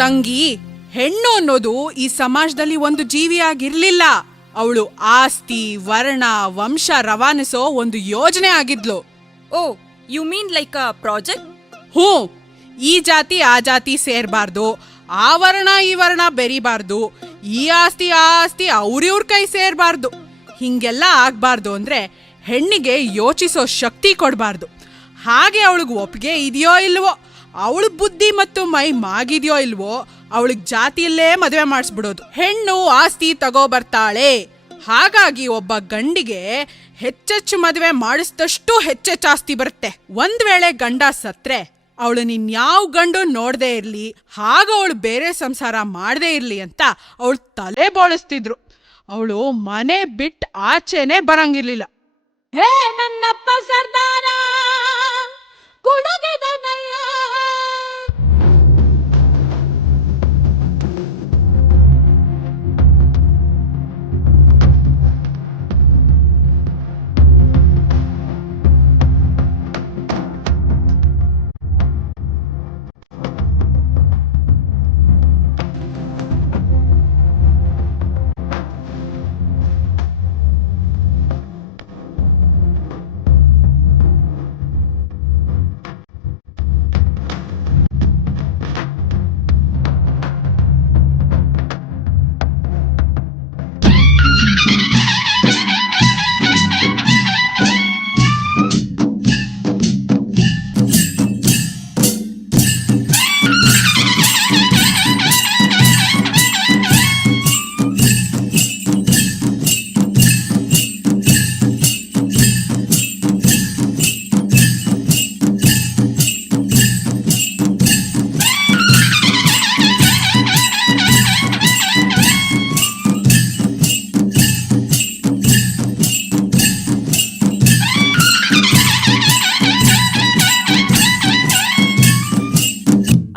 ತಂಗಿ, ಹೆಣ್ಣು ಅನ್ನೋದು ಈ ಸಮಾಜದಲ್ಲಿ ಒಂದು ಜೀವಿಯಾಗಿರ್ಲಿಲ್ಲ. ಅವಳು ಆಸ್ತಿ, ವರ್ಣ, ವಂಶ ರವಾನಿಸೋ ಒಂದು ಯೋಜನೆ ಆಗಿದ್ಲು. Oh, you mean like a project? ಹ್ಞೂ, ಈ ಜಾತಿ ಆ ಜಾತಿ ಸೇರ್ಬಾರ್ದು, ಆ ವರ್ಣ ಈ ವರ್ಣ ಬೆರಿಬಾರ್ದು, ಈ ಆಸ್ತಿ ಆ ಆಸ್ತಿ ಅವ್ರಿವ್ರ ಕೈ ಸೇರ್ಬಾರ್ದು. ಹಿಂಗೆಲ್ಲ ಆಗ್ಬಾರ್ದು ಅಂದ್ರೆ ಹೆಣ್ಣಿಗೆ ಯೋಚಿಸೋ ಶಕ್ತಿ ಕೊಡಬಾರ್ದು. ಹಾಗೆ ಅವಳಿಗೆ ಒಪ್ಪಿಗೆ ಇದೆಯೋ ಇಲ್ವೋ, ಅವಳ ಬುದ್ಧಿ ಮತ್ತು ಮೈ ಮಾಗಿದೆಯೋ ಇಲ್ವೋ, ಅವಳಿಗೆ ಜಾತಿಯಲ್ಲೇ ಮದುವೆ ಮಾಡಿಸ್ಬಿಡೋದು. ಹೆಣ್ಣು ಆಸ್ತಿ ತಗೋಬರ್ತಾಳೆ, ಹಾಗಾಗಿ ಒಬ್ಬ ಗಂಡಿಗೆ ಹೆಚ್ಚೆಚ್ಚು ಮದುವೆ ಮಾಡಿಸಿದಷ್ಟು ಹೆಚ್ಚೆಚ್ಚು ಆಸ್ತಿ ಬರುತ್ತೆ. ಒಂದ್ ವೇಳೆ ಗಂಡ ಸತ್ರೆ ಅವಳು ನಿನ್ಯಾವ ಗಂಡು ನೋಡದೇ ಇರ್ಲಿ, ಹಾಗ ಅವಳು ಬೇರೆ ಸಂಸಾರ ಮಾಡದೇ ಇರ್ಲಿ ಅಂತ ಅವಳು ತಲೆ ಬೋಳಿಸ್ತಿದ್ರು. ಅವಳು ಮನೆ ಬಿಟ್ಟು ಆಚೆನೆ ಬರಂಗಿರ್ಲಿಲ್ಲ. ಹೇ ನನ್ನಪ್ಪ ಸರ್ದಾರ ಕುಡುಗಿದನಯ್ಯ.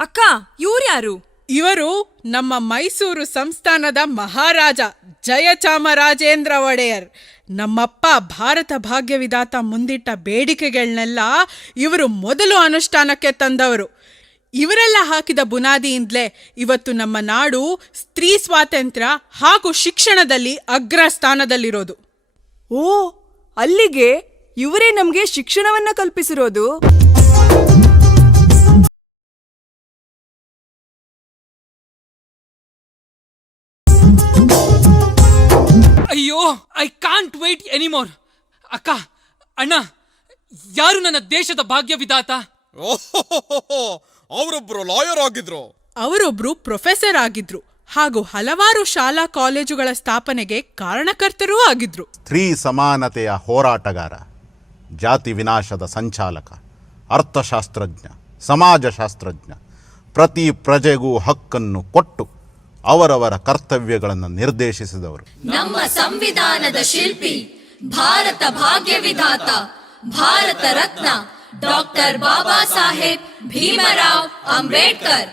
ಅಕ್ಕ, ಇವ್ರ್ಯಾರು? ಇವರು ನಮ್ಮ ಮೈಸೂರು ಸಂಸ್ಥಾನದ ಮಹಾರಾಜ ಜಯಚಾಮರಾಜೇಂದ್ರ ಒಡೆಯರ್. ನಮ್ಮಪ್ಪ ಭಾರತ ಭಾಗ್ಯವಿಧಾತ ಮುಂದಿಟ್ಟ ಬೇಡಿಕೆಗಳನ್ನೆಲ್ಲ ಇವರು ಮೊದಲು ಅನುಷ್ಠಾನಕ್ಕೆ ತಂದವರು. ಇವರೆಲ್ಲ ಹಾಕಿದ ಬುನಾದಿಯಿಂದಲೇ ಇವತ್ತು ನಮ್ಮ ನಾಡು ಸ್ತ್ರೀ ಸ್ವಾತಂತ್ರ್ಯ ಹಾಗೂ ಶಿಕ್ಷಣದಲ್ಲಿ ಅಗ್ರ ಸ್ಥಾನದಲ್ಲಿರೋದು. ಓ, ಅಲ್ಲಿಗೆ ಇವರೇ ನಮ್ಗೆ ಶಿಕ್ಷಣವನ್ನ ಕಲ್ಪಿಸಿರೋದು. ಅಯ್ಯೋ, ಐ ಕಾಂಟ್ ವೇಟ್ ಎನಿಮೋರ್. ಅಕ್ಕ, ಅಣ್ಣ, ಯಾರು ನನ್ನ ದೇಶದ ಭಾಗ್ಯ ವಿಧಾತ? ಅವರೊಬ್ರು ಲಾಯರ್ ಆಗಿದ್ರು, ಅವರೊಬ್ರು ಪ್ರೊಫೆಸರ್ ಆಗಿದ್ರು, ಹಾಗೂ ಹಲವಾರು ಶಾಲಾ ಕಾಲೇಜುಗಳ ಸ್ಥಾಪನೆಗೆ ಕಾರಣಕರ್ತರೂ ಆಗಿದ್ರು. ಸ್ತ್ರೀ ಸಮಾನತೆಯ ಹೋರಾಟಗಾರ, ಜಾತಿ ವಿನಾಶದ ಸಂಚಾಲಕ, ಅರ್ಥಶಾಸ್ತ್ರಜ್ಞ, ಸಮಾಜಶಾಸ್ತ್ರಜ್ಞ, ಪ್ರತಿ ಪ್ರಜೆಗೂ ಹಕ್ಕನ್ನು ಕೊಟ್ಟು ಅವರವರ ಕರ್ತವ್ಯಗಳನ್ನು ನಿರ್ದೇಶಿಸಿದವರು. ನಮ್ಮ ಸಂವಿಧಾನದ ಶಿಲ್ಪಿ, ಭಾರತ ಭಾಗ್ಯ ವಿಧಾತ, ಭಾರತ ರತ್ನ ಡಾಕ್ಟರ್ ಬಾಬಾ ಸಾಹೇಬ್ ಭೀಮರಾವ್ ಅಂಬೇಡ್ಕರ್.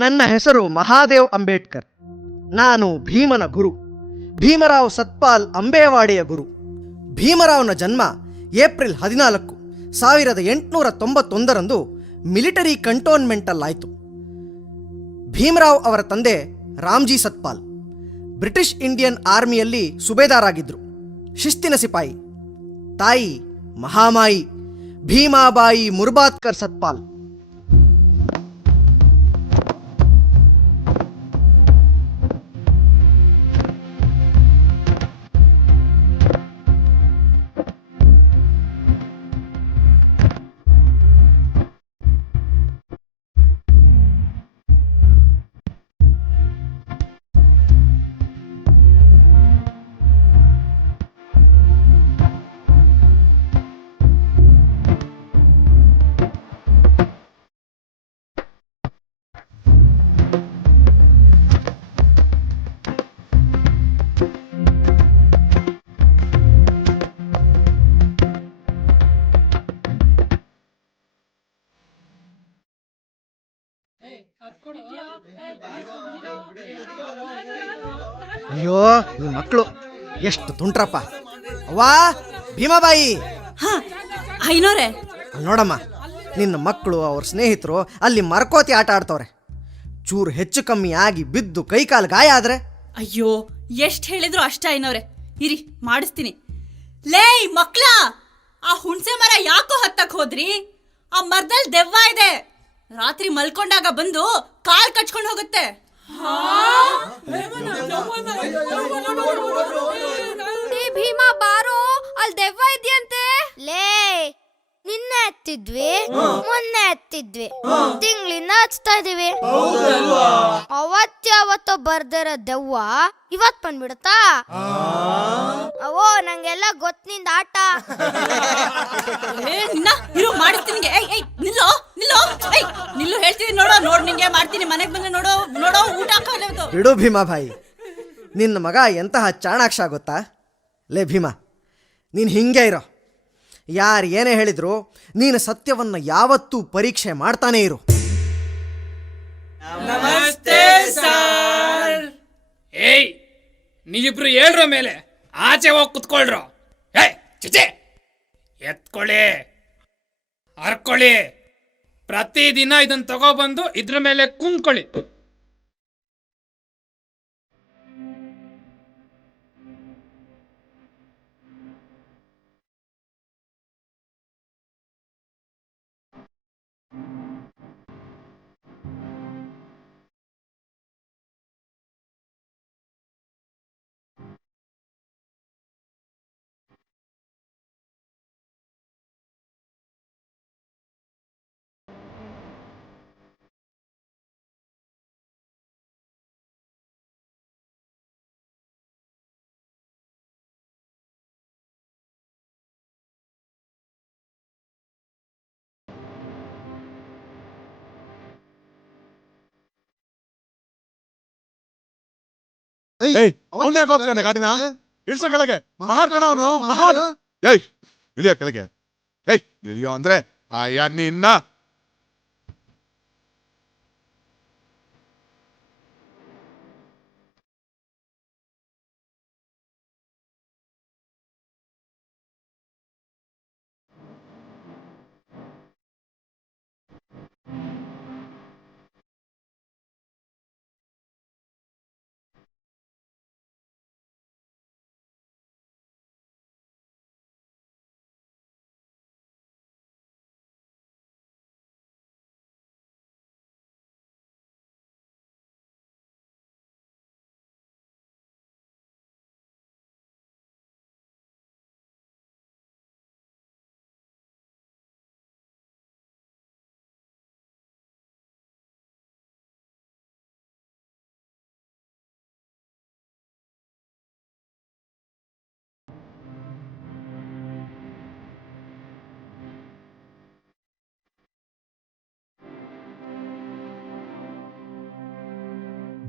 ನನ್ನ ಹೆಸರು ಮಹಾದೇವ್ ಅಂಬೇಡ್ಕರ್. ನಾನು ಭೀಮನ ಗುರು, ಭೀಮರಾವ್ ಸತ್ಪಾಲ್ ಅಂಬೇವಾಡಿಯ ಗುರು. ಭೀಮರಾವ್ನ ಜನ್ಮ ಏಪ್ರಿಲ್ 14, 1891ರಂದು ಮಿಲಿಟರಿ ಕಂಟೋನ್ಮೆಂಟಲ್ಲಾಯಿತು. ಭೀಮರಾವ್ ಅವರ ತಂದೆ ರಾಮ್ಜಿ ಸತ್ಪಾಲ್ ಬ್ರಿಟಿಷ್ ಇಂಡಿಯನ್ ಆರ್ಮಿಯಲ್ಲಿ ಸುಬೇದಾರಾಗಿದ್ದರು, ಶಿಸ್ತಿನ ಸಿಪಾಯಿ. ತಾಯಿ ಮಹಾಮಾಯಿ ಭೀಮಾಬಾಯಿ ಮುರ್ಬಾತ್ಕರ್ ಸತ್ಪಾಲ್. ಅಯ್ಯೋ ಈ ಮಕ್ಕಳು ಎಷ್ಟು ತುಂಟ್ರಪ್ಪ. ಅವ್ವಾ ಭೀಮಾಬಾಯಿ, ಐನೋರೆ, ಅಲ್ಲಿ ನೋಡಮ್ಮ, ನಿನ್ನ ಮಕ್ಕಳು ಅವ್ರ ಸ್ನೇಹಿತರು ಅಲ್ಲಿ ಮರಕೋತಿ ಆಟ ಆಡ್ತವ್ರೆ. ಚೂರು ಹೆಚ್ಚು ಕಮ್ಮಿ ಆಗಿ ಬಿದ್ದು ಕೈಕಾಲು ಗಾಯ ಆದ್ರೆ? ಅಯ್ಯೋ ಎಷ್ಟ್ ಹೇಳಿದ್ರು ಅಷ್ಟ ಐನೋರೆ. ಇರಿ ಮಾಡಿಸ್ತೀನಿ. ಲೇ ಮಕ್ಳ, ಆ ಹುಣ್ಸೆ ಮರ ಯಾಕೋ ಹತ್ತಕ್ ಹೋದ್ರಿ? ಆ ಮರದಲ್ಲಿ ದೆವ್ವ ಇದೆ. ರಾತ್ರಿ ಮಲ್ಕೊಂಡಾಗ ಬಂದು ಕಾಲ್ ಕಚ್ಕೊಂಡು ಹೋಗುತ್ತೆ. ಭೀಮಾ ಬಾರೋ, ಅಲ್ಲಿ ದೆವ್ವ ಇದೆಯಂತೆ. ಲೇ, ನಿನ್ನೆ ಹತ್ತಿದ್ವಿ, ಮೊನ್ನೆ ಹತ್ತಿದ್ವಿ, ತಿಂಗಳಿಂದ ಹಚ್ತಾ ಇದೀವಿ. ಅವತ್ತೋ ಬರ್ದಿರೋ ದೆವ್ವ ಇವತ್ ಬಂದ್ಬಿಡತ್ತಾ? ಅವೋ ನಂಗೆಲ್ಲ ಗೊತ್ತಿಂದ ಆಟ. ಇರು ಮಾಡಿಸ್ತೀನಿ. ನಿಲ್ಲೋ ನಿಲ್ಲೋ, ನಿಲ್ಲು ಹೇಳ್ತೀನಿ. ನೋಡು ನಿಂಗೆ ಮಾಡ್ತೀನಿ. ಮನೆಗ್ ಬಂದು ನೋಡೋ ಊಟ ಹಾಕೋದು. ಬಿಡು ಭೀಮಾಬಾಯಿ, ನಿನ್ನ ಮಗ ಎಂತಹ ಚಾಣಾಕ್ಷ ಗೊತ್ತಾ? ಲೇ ಭೀಮಾ, ನೀನು ಹಿಂಗೆ ಇರೋ. ಯಾರು ಏನೇ ಹೇಳಿದ್ರು ನೀನು ಸತ್ಯವನ್ನು ಯಾವತ್ತೂ ಪರೀಕ್ಷೆ ಮಾಡ್ತಾನೇ ಇರು. ನಮಸ್ತೆ ಸರ್. ಏಯ್, ನೀವಿಬ್ರು ಹೇಳ್ರ ಮೇಲೆ ಆಚೆ ಹೋಗಿ ಕುತ್ಕೊಳ್ರು. ಏಯ್ ಚಿಚೆ, ಎತ್ಕೊಳ್ಳಿ, ಹರ್ಕೊಳ್ಳಿ. ಪ್ರತಿದಿನ ಇದನ್ನ ತಗೊಬಂದು ಇದ್ರ ಮೇಲೆ ಕುಂತ್ಕೊಳ್ಳಿ. ಅವನೇ ಹೋಗ್ತಾನೆ ಗಾಡಿನ ಇಳ್ಸ ಕೆಳಗೆ. ಮಹಾನ್ ಕಣ ಅವನು, ಮಹಾನ್. ಏಯ್ ಇಳಿಯ ಕೆಳಗೆ. ಏಯ್ ಇಳಿಯೋ ಅಂದ್ರೆ ನಿನ್ನ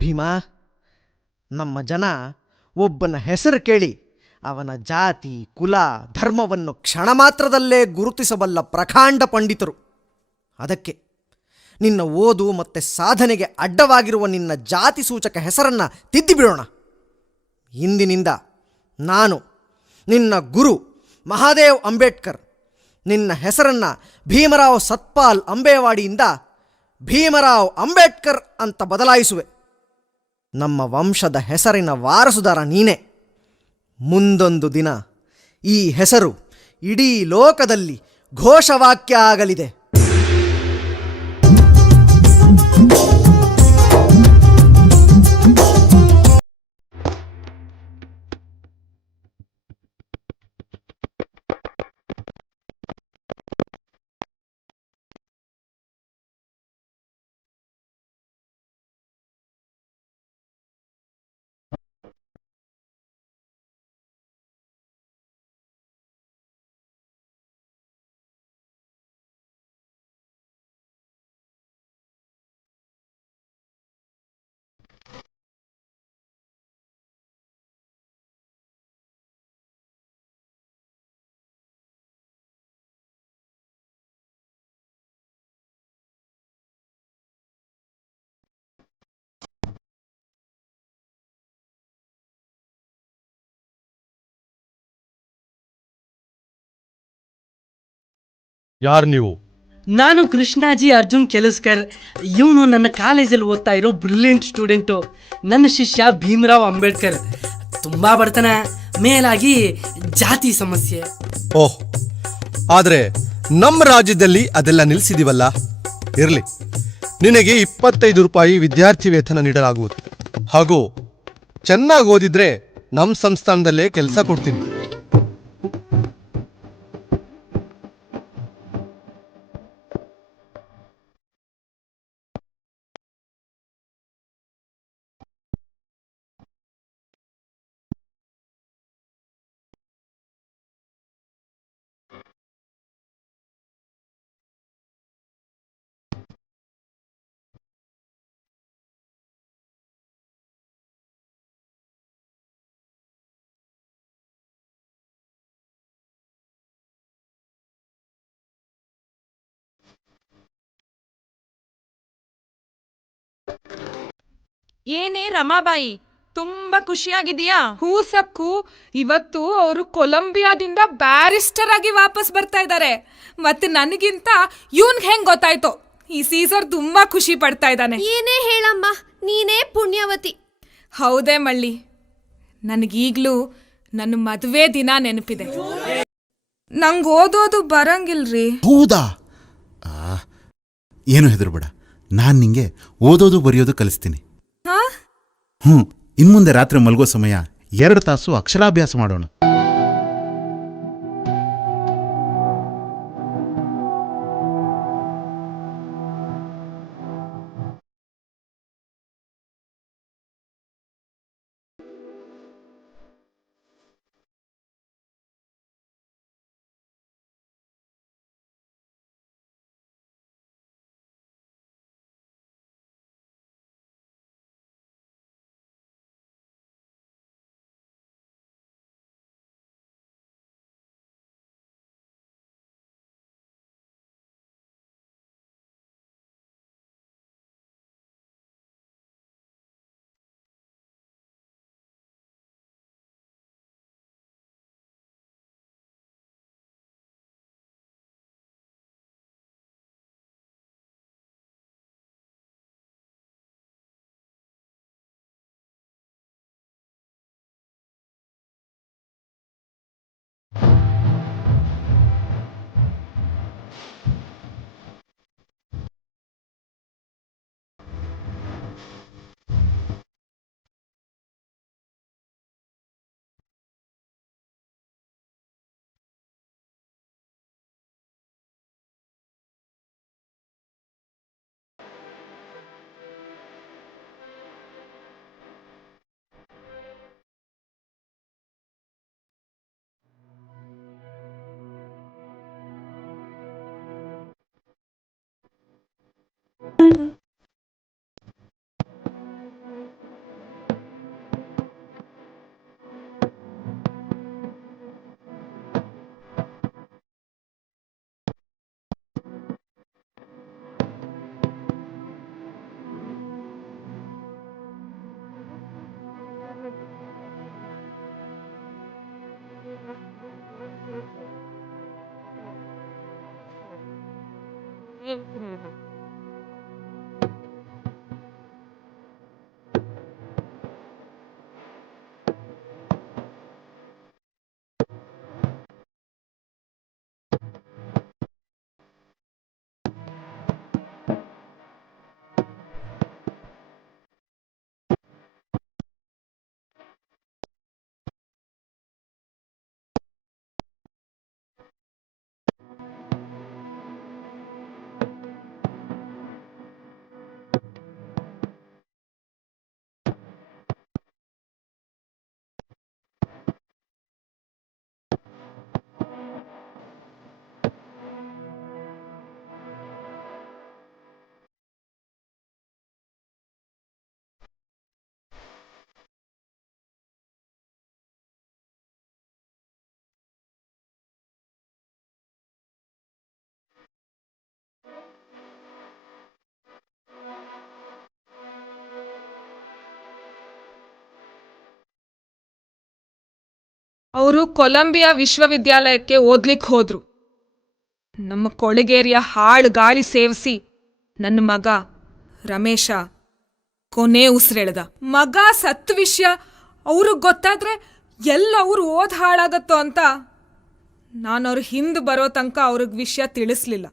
ಭೀಮಾ, ನಮ್ಮ ಜನ ಒಬ್ಬನ ಹೆಸರು ಕೇಳಿ ಅವನ ಜಾತಿ ಕುಲ ಧರ್ಮವನ್ನು ಕ್ಷಣ ಮಾತ್ರದಲ್ಲೇ ಗುರುತಿಸಬಲ್ಲ ಪ್ರಕಾಂಡ ಪಂಡಿತರು. ಅದಕ್ಕೆ ನಿನ್ನ ಓದು ಮತ್ತು ಸಾಧನೆಗೆ ಅಡ್ಡವಾಗಿರುವ ನಿನ್ನ ಜಾತಿ ಸೂಚಕ ಹೆಸರನ್ನು ತಿದ್ದಿಬಿಡೋಣ. ಇಂದಿನಿಂದ ನಾನು ನಿನ್ನ ಗುರು ಮಹಾದೇವ್ ಅಂಬೇಡ್ಕರ್ ನಿನ್ನ ಹೆಸರನ್ನು ಭೀಮರಾವ್ ಸತ್ಪಾಲ್ ಅಂಬೇವಾಡಿಯಿಂದ ಭೀಮರಾವ್ ಅಂಬೇಡ್ಕರ್ ಅಂತ ಬದಲಾಯಿಸುವೆ. ನಮ್ಮ ವಂಶದ ಹೆಸರಿನ ವಾರಸುದಾರ ನೀನೇ. ಮುಂದೊಂದು ದಿನ ಈ ಹೆಸರು ಇಡೀ ಲೋಕದಲ್ಲಿ ಘೋಷವಾಕ್ಯ ಆಗಲಿದೆ. ಯಾರು ನೀವು? ನಾನು ಕೃಷ್ಣಾಜಿ ಅರ್ಜುನ್ ಕೆಲಸ್ಕರ್. ಇವನು ನನ್ನ ಕಾಲೇಜಲ್ಲಿ ಓದ್ತಾ ಇರೋ ಬ್ರಿಲಿಯಂಟ್ ಸ್ಟೂಡೆಂಟು. ನನ್ನ ಶಿಷ್ಯ ಭೀಮರಾವ್ ಅಂಬೇಡ್ಕರ್. ತುಂಬ ಬಡತನ, ಮೇಲಾಗಿ ಜಾತಿ ಸಮಸ್ಯೆ. ಓಹ್, ಆದರೆ ನಮ್ಮ ರಾಜ್ಯದಲ್ಲಿ ಅದೆಲ್ಲ ನಿಲ್ಲಿಸಿದೀವಲ್ಲ. ಇರಲಿ, ನಿನಗೆ 25 ರೂಪಾಯಿ ವಿದ್ಯಾರ್ಥಿ ವೇತನ ನೀಡಲಾಗುವುದು. ಹಾಗೂ ಚೆನ್ನಾಗಿ ಓದಿದ್ರೆ ನಮ್ಮ ಸಂಸ್ಥಾನದಲ್ಲೇ ಕೆಲಸ ಕೊಡ್ತೀನಿ. ಏನೇ ರಮಾಬಾಯಿ, ತುಂಬಾ ಖುಷಿಯಾಗಿದೆಯಾ? ಹೂ ಸಕ್ಕು, ಇವತ್ತು ಅವರು ಕೊಲಂಬಿಯಾದಿಂದ ಬ್ಯಾರಿಸ್ಟರ್ ಆಗಿ ವಾಪಸ್ ಬರ್ತಾ ಇದ್ದಾರೆ. ಮತ್ತೆ ನನಗಿಂತ ಇವನ್ಗೆ ಹೆಂಗ್ ಗೊತ್ತಾಯ್ತು? ಈ ಸೀಸರ್ ತುಂಬಾ ಖುಷಿ ಪಡ್ತಾ ಇದ್ದಾನೆ. ಏನೇ ಹೇಳಮ್ಮ, ನೀನೇ ಪುಣ್ಯವತಿ. ಹೌದೇ ಮಳ್ಳಿ, ನನಗೀಗ್ಲೂ ನನ್ನ ಮದುವೆ ದಿನ ನೆನಪಿದೆ. ನಂಗೆ ಓದೋದು ಬರಂಗಿಲ್ರಿ. ಹೌದಾ? ಏನು ಹೆದರ್ಬೇಡ, ನಾನು ನಿಂಗೆ ಓದೋದು ಬರೆಯೋದು ಕಲಿಸ್ತೀನಿ. ಇನ್ಮುಂದೆ ರಾತ್ರಿ ಮಲಗೋ ಸಮಯ 2 ತಾಸು ಅಕ್ಷರಾಭ್ಯಾಸ ಮಾಡೋಣ. ಅವರು ಕೊಲಂಬಿಯಾ ವಿಶ್ವವಿದ್ಯಾಲಯಕ್ಕೆ ಓದ್ಲಿಕ್ಕೆ ಹೋದ್ರು. ನಮ್ಮ ಕೊಳಗೇರಿಯ ಹಾಳು ಗಾಳಿ ಸೇವಿಸಿ ನನ್ನ ಮಗ ರಮೇಶ ಕೊನೆ ಉಸಿರೆಳ್ದ. ಮಗ ಸತ್ತು ವಿಷಯ ಅವ್ರಿಗೆ ಗೊತ್ತಾದ್ರೆ ಎಲ್ಲ ಅವ್ರು ಓದ್ ಹಾಳಾಗತ್ತೋ ಅಂತ ನಾನು ಅವ್ರ ಹಿಂದೆ ಬರೋ ತನಕ ಅವ್ರಿಗೆ ವಿಷಯ ತಿಳಿಸ್ಲಿಲ್ಲ.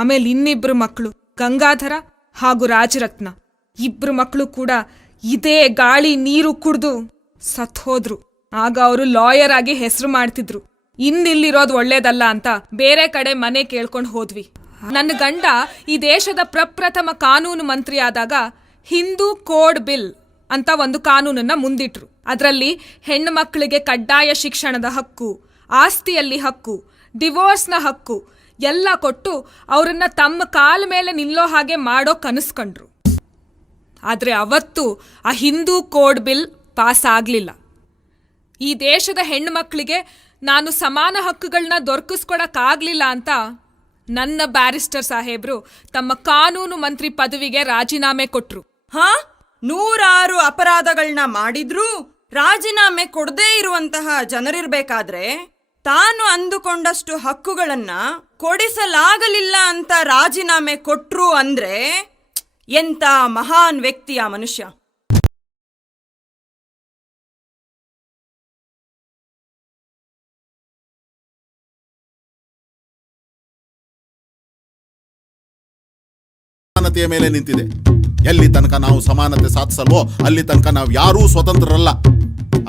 ಆಮೇಲೆ ಇನ್ನಿಬ್ರು ಮಕ್ಕಳು ಗಂಗಾಧರ ಹಾಗೂ ರಾಜರತ್ನ, ಇಬ್ರು ಮಕ್ಕಳು ಕೂಡ ಇದೇ ಗಾಳಿ ನೀರು ಕುಡ್ದು ಸತ್ ಹೋದ್ರು. ಆಗ ಅವರು ಲಾಯರ್ ಆಗಿ ಹೆಸರು ಮಾಡ್ತಿದ್ರು. ಇನ್ನಿಲ್ಲಿರೋದು ಒಳ್ಳೇದಲ್ಲ ಅಂತ ಬೇರೆ ಕಡೆ ಮನೆ ಕೇಳ್ಕೊಂಡು ಹೋದ್ವಿ. ನನ್ನ ಗಂಡ ಈ ದೇಶದ ಪ್ರಪ್ರಥಮ ಕಾನೂನು ಮಂತ್ರಿ ಆದಾಗ ಹಿಂದೂ ಕೋಡ್ ಬಿಲ್ ಅಂತ ಒಂದು ಕಾನೂನನ್ನ ಮುಂದಿಟ್ರು. ಅದರಲ್ಲಿ ಹೆಣ್ಣು ಮಕ್ಕಳಿಗೆ ಕಡ್ಡಾಯ ಶಿಕ್ಷಣದ ಹಕ್ಕು, ಆಸ್ತಿಯಲ್ಲಿ ಹಕ್ಕು, ಡಿವೋರ್ಸ್ನ ಹಕ್ಕು ಎಲ್ಲ ಕೊಟ್ಟು ಅವರನ್ನ ತಮ್ಮ ಕಾಲ ಮೇಲೆ ನಿಲ್ಲೋ ಹಾಗೆ ಮಾಡೋ ಕನಸ್ಕೊಂಡ್ರು. ಆದರೆ ಅವತ್ತು ಆ ಹಿಂದೂ ಕೋಡ್ ಬಿಲ್ ಪಾಸ್ ಆಗಲಿಲ್ಲ. ಈ ದೇಶದ ಹೆಣ್ಣು ಮಕ್ಕಳಿಗೆ ನಾನು ಸಮಾನ ಹಕ್ಕುಗಳನ್ನ ದೊರಕಿಸ್ಕೊಡಕ್ಕಾಗ್ಲಿಲ್ಲ ಅಂತ ನನ್ನ ಬ್ಯಾರಿಸ್ಟರ್ ಸಾಹೇಬ್ರು ತಮ್ಮ ಕಾನೂನು ಮಂತ್ರಿ ಪದವಿಗೆ ರಾಜೀನಾಮೆ ಕೊಟ್ರು. ಹಾ, 106 ಅಪರಾಧಗಳನ್ನ ಮಾಡಿದ್ರೂ ರಾಜೀನಾಮೆ ಕೊಡದೇ ಇರುವಂತಹ ಜನರಿರ್ಬೇಕಾದ್ರೆ ತಾನು ಅಂದುಕೊಂಡಷ್ಟು ಹಕ್ಕುಗಳನ್ನ ಕೊಡಿಸಲಾಗಲಿಲ್ಲ ಅಂತ ರಾಜೀನಾಮೆ ಕೊಟ್ರು ಅಂದ್ರೆ ಎಂತ ಮಹಾನ್ ವ್ಯಕ್ತಿಯ ಮನುಷ್ಯ. ಸಮಾನತೆಯ ಮೇಲೆ ನಿಂತಿದೆ. ಎಲ್ಲಿ ತನಕ ನಾವು ಸಮಾನತೆ ಸಾಧಿಸಲ್ವೋ ಅಲ್ಲಿ ತನಕ ನಾವು ಯಾರೂ ಸ್ವತಂತ್ರರಲ್ಲ.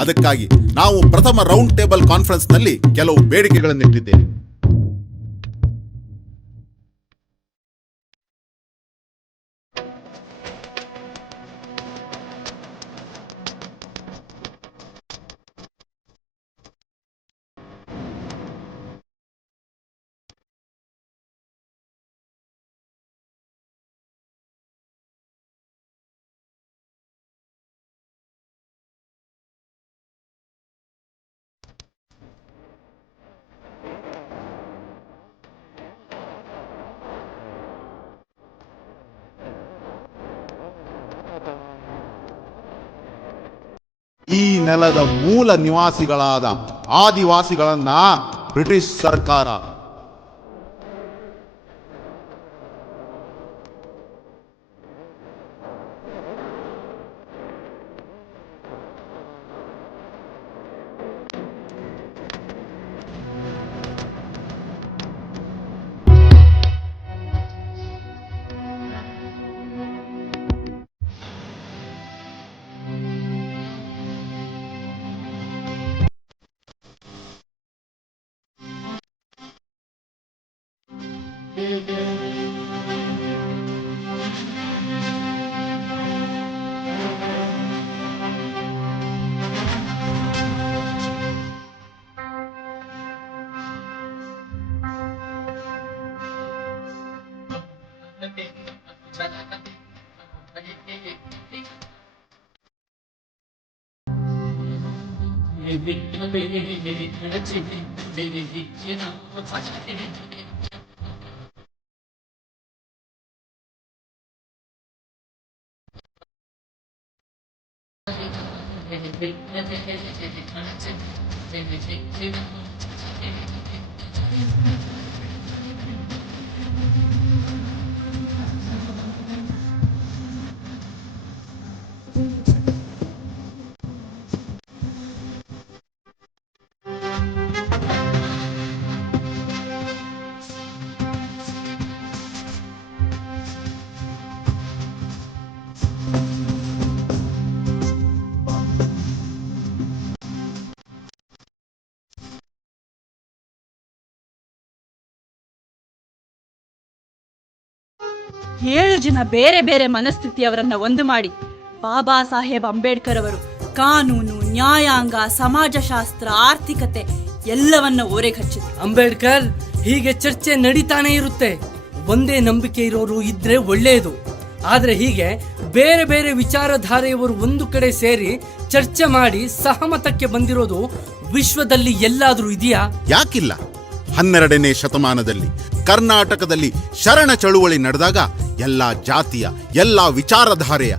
ಅದಕ್ಕಾಗಿ ನಾವು ಪ್ರಥಮ ರೌಂಡ್ ಟೇಬಲ್ ಕಾನ್ಫರೆನ್ಸ್ ನಲ್ಲಿ ಕೆಲವು ಬೇಡಿಕೆಗಳನ್ನಿಟ್ಟಿದ್ದೇವೆ. ಈ ನೆಲದ ಮೂಲ ನಿವಾಸಿಗಳಾದ ಆದಿವಾಸಿಗಳನ್ನ ಬ್ರಿಟಿಷ್ ಸರ್ಕಾರ 7 ಜನ ಬೇರೆ ಬೇರೆ ಮನಸ್ಥಿತಿಯವರನ್ನ ಒಂದು ಮಾಡಿ ಬಾಬಾ ಸಾಹೇಬ್ ಅಂಬೇಡ್ಕರ್ ಅವರು ಕಾನೂನು, ನ್ಯಾಯಾಂಗ, ಸಮಾಜಶಾಸ್ತ್ರ, ಆರ್ಥಿಕತೆ ಎಲ್ಲವನ್ನ ಓರೆಗೆ ಹಚ್ಚಿದ್ರು. ಅಂಬೇಡ್ಕರ್ ಹೀಗೆ ಚರ್ಚೆ ನಡೀತಾನೆ ಇರುತ್ತೆ. ಒಂದೇ ನಂಬಿಕೆ ಇರೋರು ಇದ್ರೆ ಒಳ್ಳೆಯದು. ಆದ್ರೆ ಹೀಗೆ ಬೇರೆ ಬೇರೆ ವಿಚಾರಧಾರೆಯವರು ಒಂದು ಕಡೆ ಸೇರಿ ಚರ್ಚೆ ಮಾಡಿ ಸಹಮತಕ್ಕೆ ಬಂದಿರೋದು ವಿಶ್ವದಲ್ಲಿ ಎಲ್ಲಾದ್ರೂ ಇದೆಯಾ? ಯಾಕಿಲ್ಲ? 12ನೇ ಶತಮಾನದಲ್ಲಿ ಕರ್ನಾಟಕದಲ್ಲಿ ಶರಣ ಚಳುವಳಿ ನಡೆದಾಗ ಎಲ್ಲ ಜಾತಿಯ ಎಲ್ಲ ವಿಚಾರಧಾರೆಯ